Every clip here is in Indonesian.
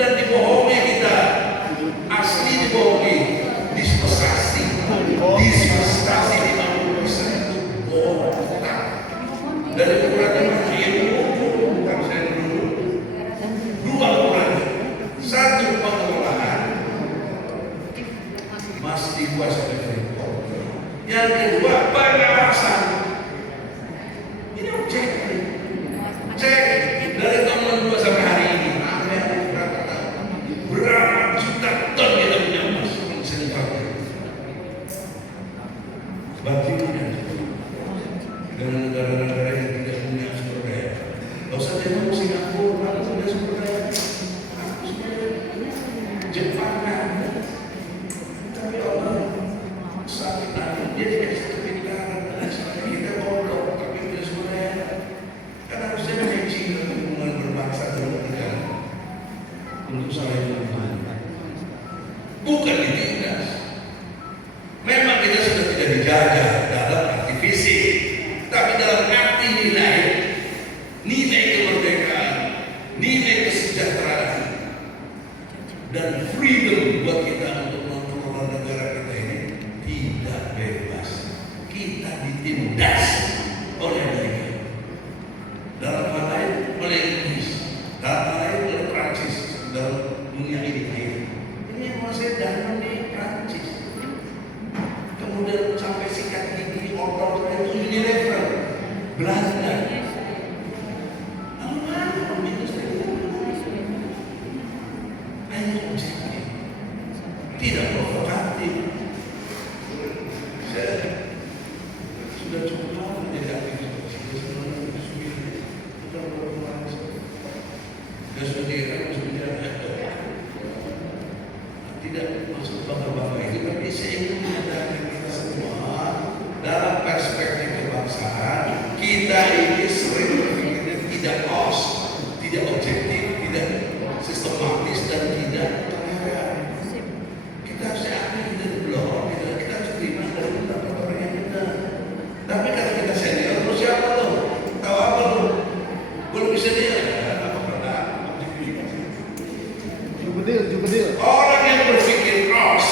dan dibohongi kita, asli dibohongi, dispensasi 50% itu bohong. Dari ukurannya bukan saya dulu, 2 ukurannya, 1 pengelolaan masih dikuasai Freeport, yang kedua pengawasan. Ini objektif. Cek dari tahun 92 sampai hari ini, berapa juta ton kita punya emas sentral. Bagaimana dengan negara-negara yang tidak punya sumber daya? Gak usah tengok Singapura, mana punya sumber daya? Jepang ada, tapi Allah sakit hati, dia dikasih kepintaran, kita bodoh, tapi punya sumber daya. Kan harusnya matching hubungan berbangsa dan bernegara untuk saling memahami, bukan ditindas. Memang kita sudah tidak dijaga dalam arti fisik, tapi dalam arti nilai kemerdekaan, nilai kesejahteraan, dan freedom buat kita untuk mengelola negara kita ini tidak bebas. Kita ditindas oleh mereka. Dalam hal lain oleh Inggris, dalam hal lain oleh Prancis dalam dunia ini. Ini yang mau saya dalam nih Prancis. Kemudian sampai sikat gigi otot itu Unilever, Belanda. Hanya objektif, tidak provokatif. Saya sudah cukup lama menjadi aktivis. Tidak maksud bapak-bapak ini, tapi saya ingin menyadarkan kita semua dalam perspektif kebangsaan. Kita ini sering berpikir tidak tidak objektif, tidak sistematis, dan tidak toleran. Kita harus aktif dari belakang, kita harus terima dari pendapat orang yang benar. Tapi kalau kita senior, terus siapa tuh? Tahu apa tuh? Belum bisa dia. Jubedil. Orang yang berpikir cross,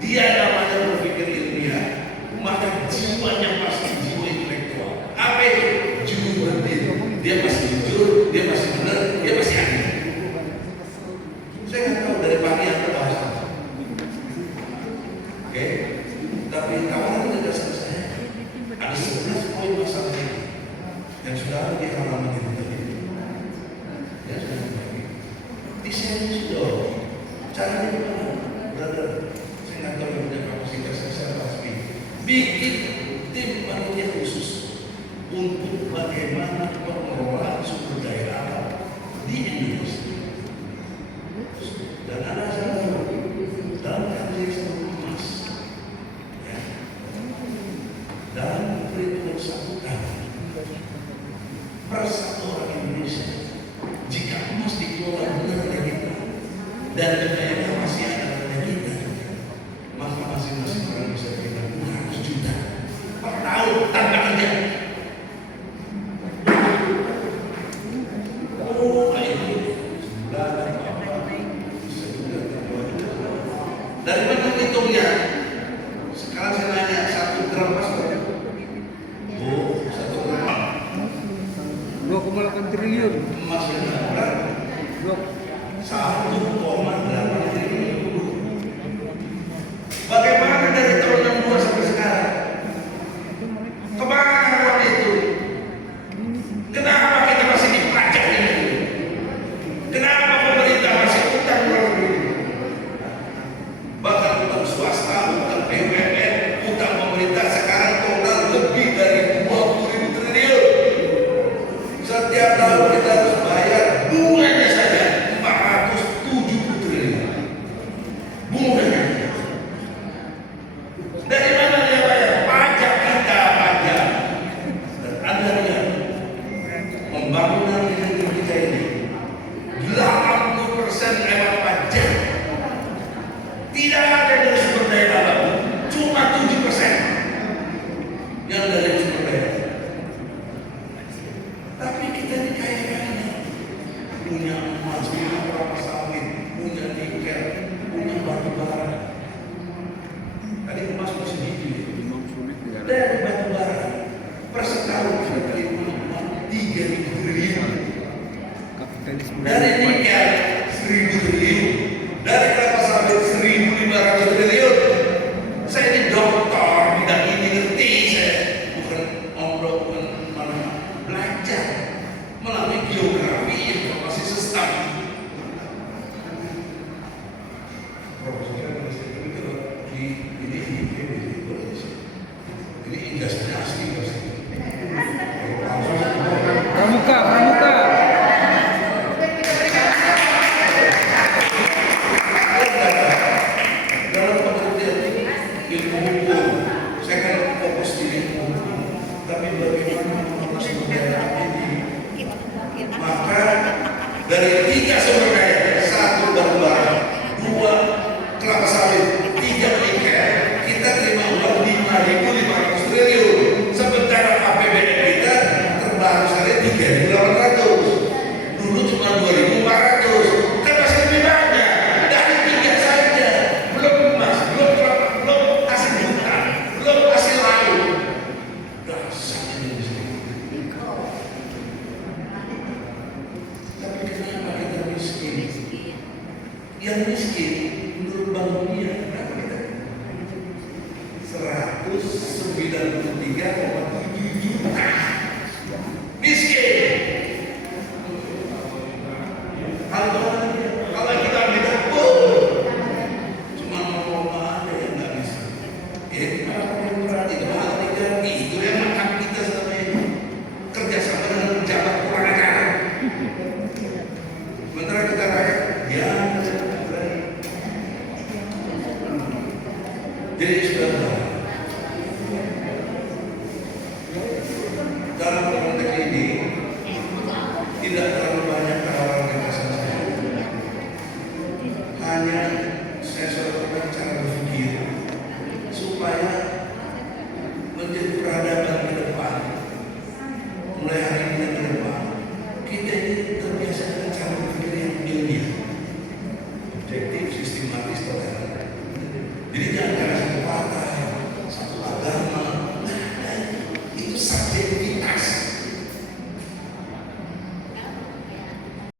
dia namanya berpikir ilmiah, maka jiwanya pasti jiwa intelektual. Apa itu? Jubedil. Dia masih jujur, dia masih benar, dia masih adil. Saya nggak tahu dari pagi yang terbahas. Oke, tapi kawan tidak selesai. Ada 11 poin masalah ini yang sudah ada di halaman ini tadi. Ya sudah. Desainnya sudah, caranya gimana? Brother, saya nggak tahu yang punya kapasitas saya pasti bikin tim panitia khusus untuk bagaimana pengelolaan sumber daya alam di Indonesia. Dan ada satu dalam kategori emas, ya, dalam perhitungan 1 tahun per 1 orang Indonesia. Jika emas dikelola benar oleh kita dan kekayaan masih ada oleh kita, maka masing-masing orang bisa berikan 200 juta per tahun tanpa kerja. Dari mana hitungnya? Sekarang saya nanya, 1 gram emas berapa? 1 gram 2,8 triliun. emas berapa? 1,8 triliun. Bagaimana dari tahun 62 sampai sekarang? Kemana uang itu? Kenapa kita masih dipajak dengan itu? Kenapa pemerintah masih utang luar negeri? Bahkan utang swasta, utang BUMN, utang pemerintah sekarang total lebih dari 20.000 triliun. Setiap tahun kita harus bayar bunganya saja 470 triliun. Dari nikel 1.000 triliun, dari kelapa sawit 1.500 triliun. Saya ini dokter, bidang ini ngerti saya, bukan ombrok, bukan mana belajar melalui geografi informasi sistem. Ini industri asli pasti. Pramuka, pramuka. Dalam pengertian ilmu hukum, saya kan fokus di ilmu hukum, tapi bagaimana mengurus negara ini? Maka dari 3 sumber daya, 1 batu bara, 2 kelapa sawit, 3 nikel, kita terima uang 5.500 triliun. Sementara APBN kita terbaru saja 3.800. Dulu cuma 2.400. Kan masih lebih banyak. Dari 3 saja. Belum emas, belum kelapa, belum hasil hutan, belum hasil laut. Dasar Indonesia. Tapi kenapa kita miskin? Yang miskin menurut Bank Dunia berapa kita? 193,7 juta miskin. Kalau kita bilang cuma ngomong ada yang nggak bisa. Itu hal diganti. Itu yang makan kita selama ini. Kerjasama dengan pejabat kurang ajar. Sementara kita rakyat, ya. Jadi sudah dalam konteks ini tidak terlalu banyak tawaran gagasan saya. Hanya saya sampaikan cara berpikir supaya menjadi peradaban ke depan. Mulai hari ini ke depan, kita ini terbiasa dengan cara berpikir yang ilmiah, objektif, sistematis, toleran. Jadi jangan karena satu patah